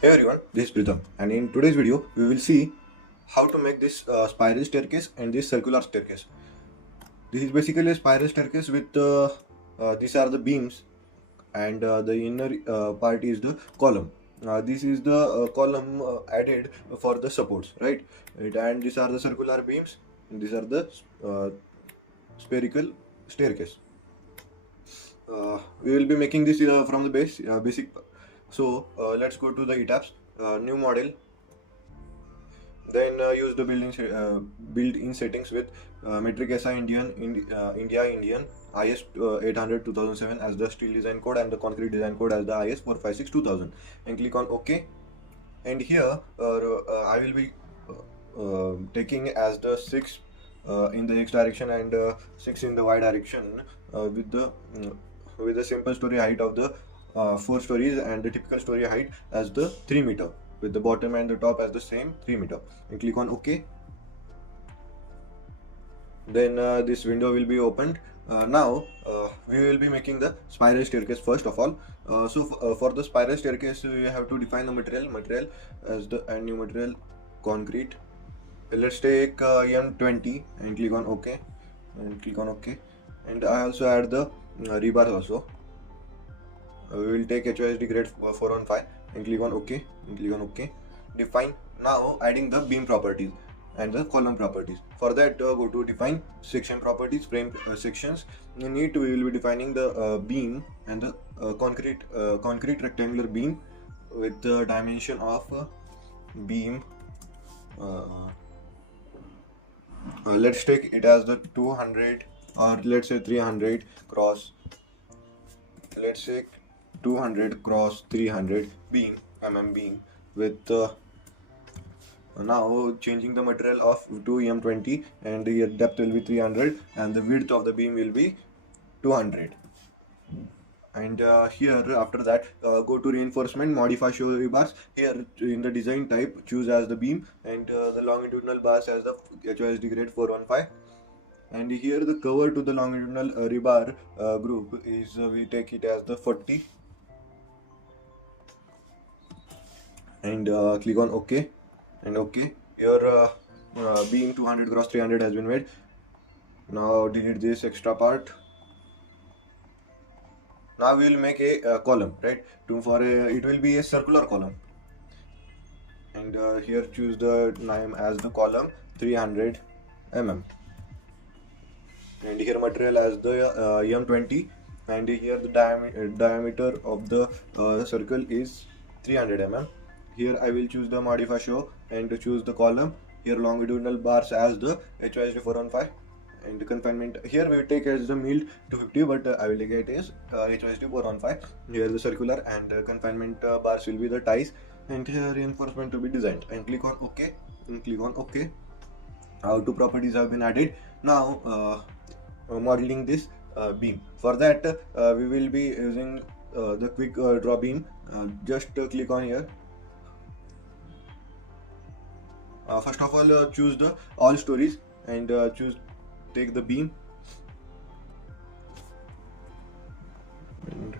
Hey everyone, this is Pritham, and in today's video we will see how to make this spiral staircase and this circular staircase. This is basically a spiral staircase with these are the beams, and the inner part is the column. This is the column added for the supports, right? And these are the circular beams. And these are the uh, spherical staircase. We will be making this from the basic. So let's go to the ETABS new model. Then use the built-in settings with metric SI India Indian IS 800 2007 as the steel design code and the concrete design code as the IS 456 2000, and click on OK. And here I will be taking as the 6 in the X direction and 6 in the Y direction with the simple story height of the 4 stories and the typical story height as the 3 meter, with the bottom and the top as the same 3 meter, and click on OK. Then this window will be opened. Now we will be making the spiral staircase first of all. For the spiral staircase we have to define the material as the new material concrete. Let's take M20 and click on OK, and I also add the rebars also. We will take HOSD grade 415 and click on OK, define. Now adding the beam properties and the column properties. For that go to define section properties, frame sections. In it we will be defining the beam and the concrete rectangular beam with the dimension of beam. Let's take it as the 200, or let's say 300 cross, let's say 200 cross 300 beam with now changing the material of to M20, and the depth will be 300 and the width of the beam will be 200. And here after that go to reinforcement, modify show rebars. Here in the design type choose as the beam, and the longitudinal bars as the HOSD grade 415. And here the cover to the longitudinal rebar group is we take it as the 40, and click on OK and OK. Your beam 200 cross 300 has been made. Now delete this extra part. Now we will make a column, right? It will be a circular column, and here choose the name as the column 300 mm, and here material as the M20, and here the diameter of the circle is 300 mm. Here I will choose the modify show and choose the column. Here longitudinal bars as the HOSD 415, and the confinement here we take as the milled 250, but I will take it as HOSD 415. Here the circular, and confinement bars will be the ties, and here reinforcement to be designed, and click on OK, How two properties have been added. Now modeling this beam. For that we will be using the quick draw beam. Just click on here. First of all choose the all stories, and take the beam, and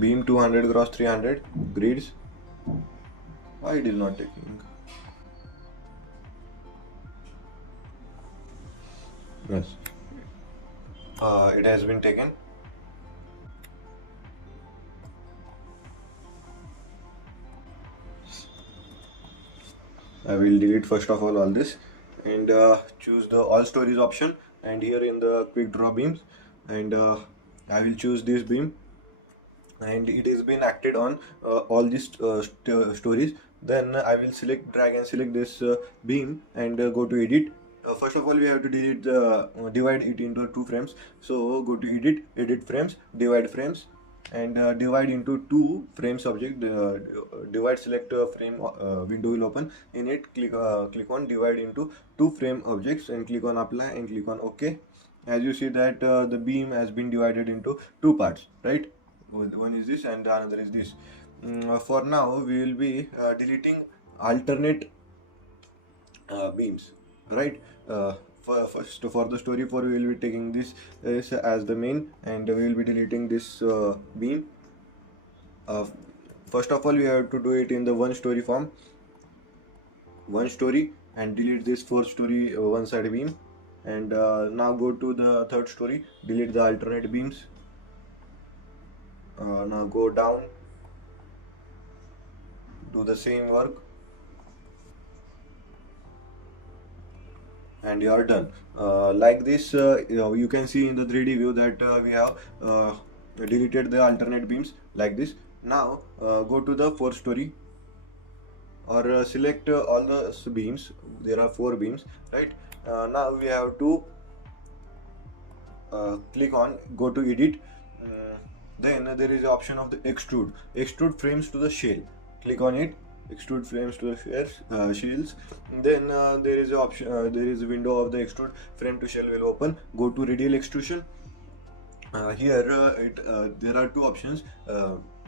beam 200 cross 300 grids. Why it is not taking? Yes, it has been taken. I will delete first of all this, and choose the all stories option, and here in the quick draw beams, and I will choose this beam, and it has been acted on all these stories. Then I will drag and select this beam, and go to edit. First of all we have to divide it into two frames. So go to edit frames, divide frames, and divide into two frame subject. Divide select frame window will open. In it click on divide into two frame objects, and click on apply, and click on OK. As you see that the beam has been divided into two parts, right? One is this and another is this. For now we will be deleting alternate beams, right? For the story 4 we will be taking this as the main, and we will be deleting this beam. first of all we have to do it in the one story form, one story, and delete this four story one side beam. And now go to the third story, delete the alternate beams. Now go down, do the same work, and you are done. Like this, you can see in the 3D view that we have deleted the alternate beams like this. Now go to the fourth story, or select all the beams. There are four beams, right? Now we have to click on, go to edit. Then there is the option of the extrude frames to the shell. Click on it, extrude frames to the shells. Then there is a option, there is a window of the extrude frame to shell will open. Go to radial extrusion. Here there are two options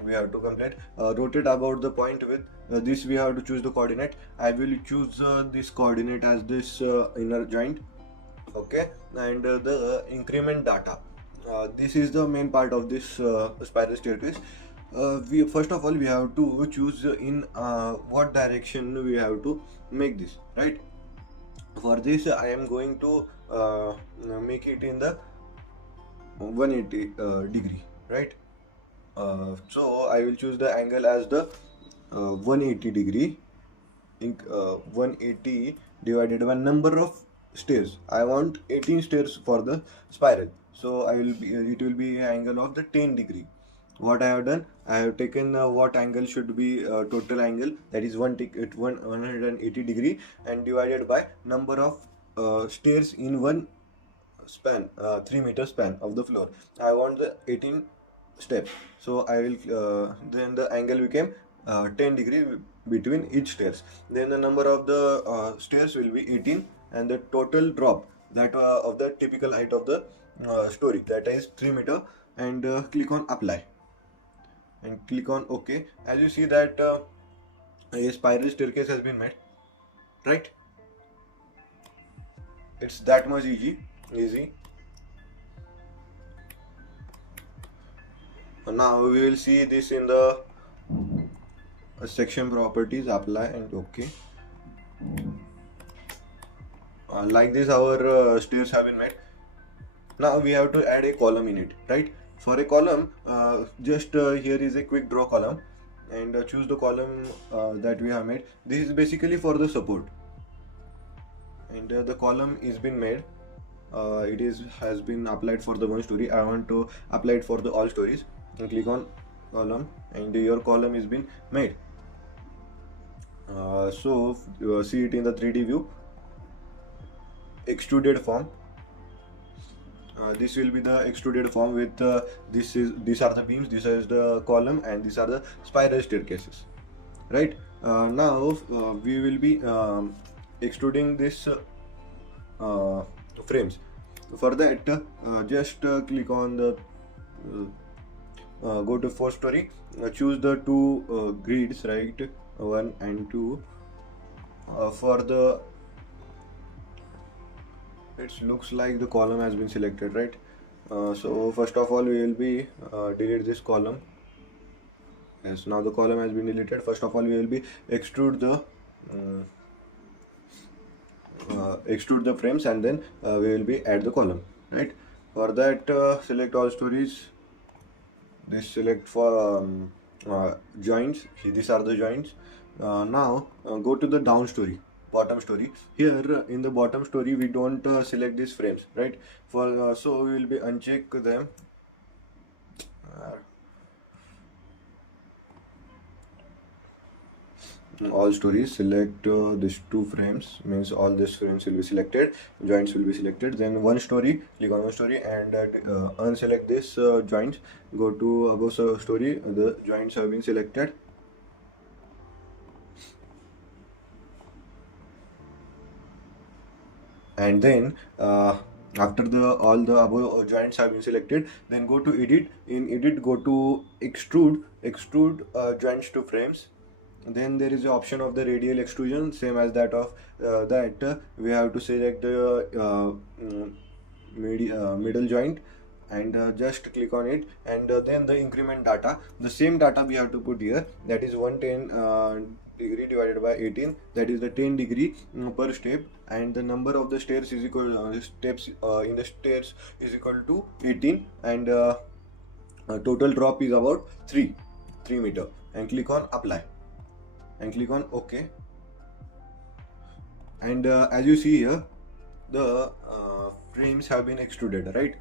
we have to complete. Rotate about the point with this we have to choose the coordinate. I will choose this coordinate as this inner joint, okay. And the increment data, this is the main part of this spiral staircase. We first of all we have to choose in what direction we have to make this, right? For this I am going to make it in the 180 degree, right? So I will choose the angle as the 180 degree. 180 divided by number of stairs. I want 18 stairs for the spiral, so I will be, it will be an angle of the 10 degree. What I have done, I have taken what angle should be total angle, that is 180 degree, and divided by number of stairs in one span, 3 meter span of the floor. I want the 18 steps, so I will then the angle became 10 degree between each stairs. Then the number of the stairs will be 18, and the total drop that of the typical height of the story, that is 3 meter. And click on apply and click on OK. As you see that a spiral staircase has been made, right? It's that much easy. Now we will see this in the section properties, apply and OK. Like this our stairs have been made. Now we have to add a column in it, right? For a column, just here is a quick draw column, and choose the column that we have made. This is basically for the support, and the column is been made. It has been applied for the one story. I want to apply it for the all stories, and click on column, and your column is been made. So see it in the 3D view, extruded form. This will be the extruded form with these are the beams, this is the column, and these are the spiral staircases, right? Now we will be extruding this frames. For that just click on the go to fourth story, choose the two grids, right? 1 and 2. For the, it looks like the column has been selected, right? So first of all we will be delete this column. Yes, now the column has been deleted. First of all we will be extrude the frames, and then we will be add the column, right? For that select all stories. This select for joints. These are the joints. Now go to the down story, bottom story. Here in the bottom story we don't select these frames, right? For so we will be uncheck them. All stories, select these two frames, means all these frames will be selected, joints will be selected. Then one story, click on one story, and unselect this joints. Go to above story, the joints have been selected. And then after all the above joints have been selected, then go to edit. In edit, go to extrude joints to frames. Then there is the option of the radial extrusion, same as that of we have to select the middle joint, and just click on it, and then the increment data, the same data we have to put here, that is 110 degree divided by 18, that is the 10 degree per step, and the number of the stairs is equal steps in the stairs is equal to 18, and total drop is about 3 meter, and click on apply and click on OK. And as you see here, the frames have been extruded, right?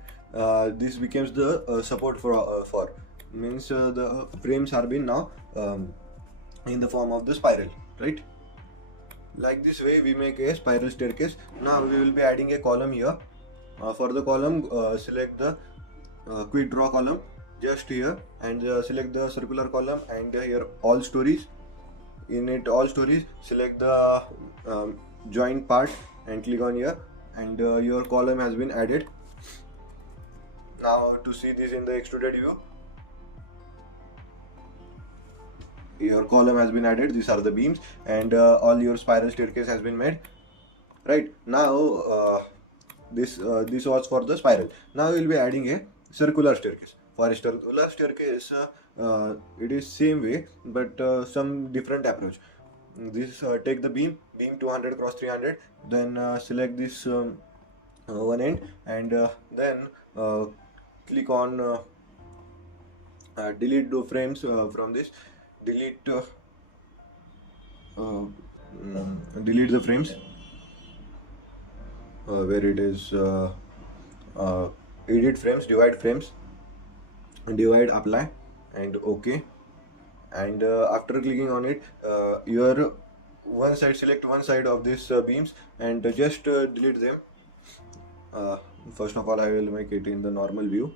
This becomes the support for means the frames are been now in the form of the spiral, right? Like this way we make a spiral staircase. Now we will be adding a column here. For the column, select the quick draw column just here, and select the circular column, and here all stories. In it all stories, select the joint part and click on here, and your column has been added. Now to see this in the extruded view, your column has been added, these are the beams, and all your spiral staircase has been made. Right now this was for the spiral. Now we will be adding a circular staircase. For a circular staircase, it is same way, but some different approach. This take the beam 200 cross 300, then select this one end, and then click on delete the frames from this. Delete the frames where it is edit frames, divide frames, divide, apply, and OK. And after clicking on it, your one side, select one side of these beams, and just delete them. First of all, I will make it in the normal view.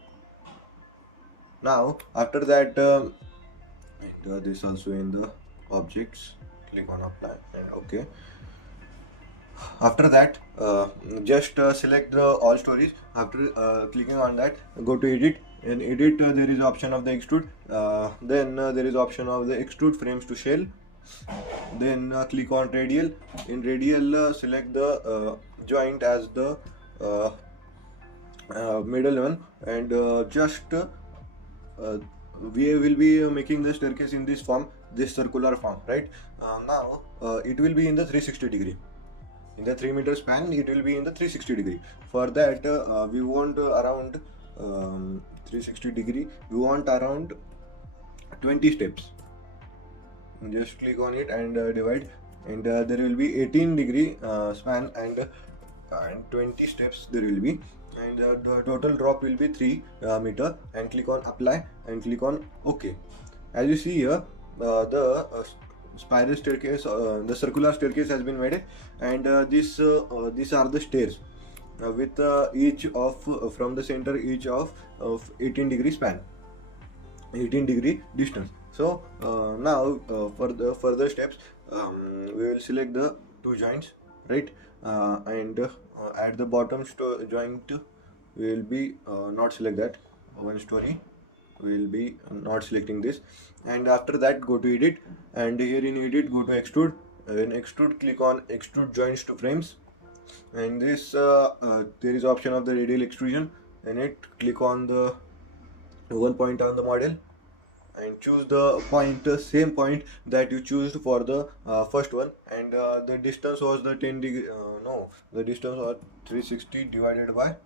Now after that, this also in the objects, click on apply and OK. After that, just select the all stories. After clicking on that, go to edit. In edit, there is option of the extrude. Then there is option of the extrude frames to shell. Then click on radial. In radial, select the joint as the middle one, and just we will be making the staircase in this form, this circular form, right? Now it will be in the 360 degree. In the 3 meter span, it will be in the 360 degree. For that, we want around 360 degree. We want around 20 steps. Just click on it and divide, and there will be 18 degree span, and 20 steps there will be, and the total drop will be 3 meter, and click on apply and click on OK. As you see here, the spiral staircase, the circular staircase has been made, and these are the stairs with each of from the center, each of 18 degree span, 18 degree distance. So now for the further steps, we will select the two joints, right? And at the bottom joint, we will be not select that one story. We will be not selecting this, and after that go to edit, and here in edit go to extrude. In extrude, click on extrude joints to frames, and this there is option of the radial extrusion. In it, click on the one point on the model and choose the point, same point that you choose for the first one, and the distance was the 10 degree. No, the distance was 360 divided by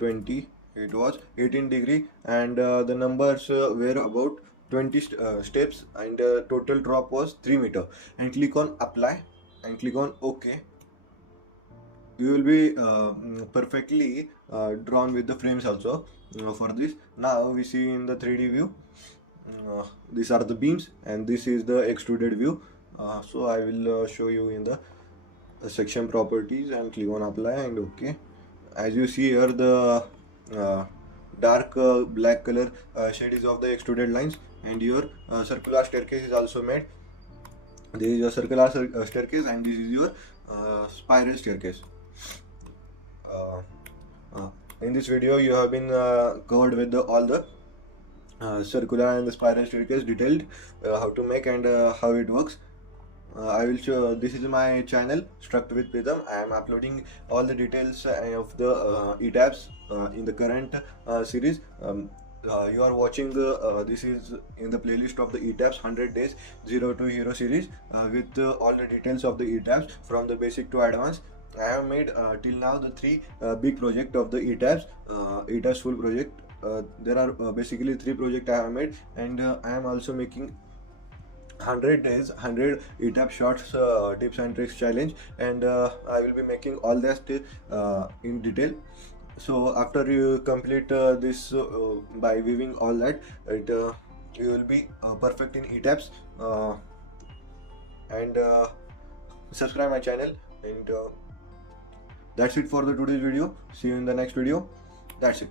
20. It was 18 degree, and the numbers were about 20 steps, and total drop was 3 meter. And click on apply and click on OK. You will be perfectly drawn with the frames also for this. Now we see in the 3D view, these are the beams, and this is the extruded view. So I will show you in the section properties, and click on apply and OK. As you see here, the dark black color shades of the extruded lines, and your circular staircase is also made. This is your circular staircase, and this is your spiral staircase. In this video, you have been covered with all the circular and the spiral staircase detailed, how to make and how it works. I will show. This is my channel Struct with Pritham. I am uploading all the details of the ETABS in the current series. You are watching this is in the playlist of the ETABS 100 days 0 to hero series with all the details of the ETABS from the basic to advanced. I have made till now the three big project of the ETABS full project. There are basically three projects I have made, and I am also making 100 days 100 ETAP shorts tips and tricks challenge, and I will be making all that in detail. So after you complete this by viewing all that, you will be perfect in ETAPS, and subscribe my channel, and that's it for the today's video. See you in the next video. That's it.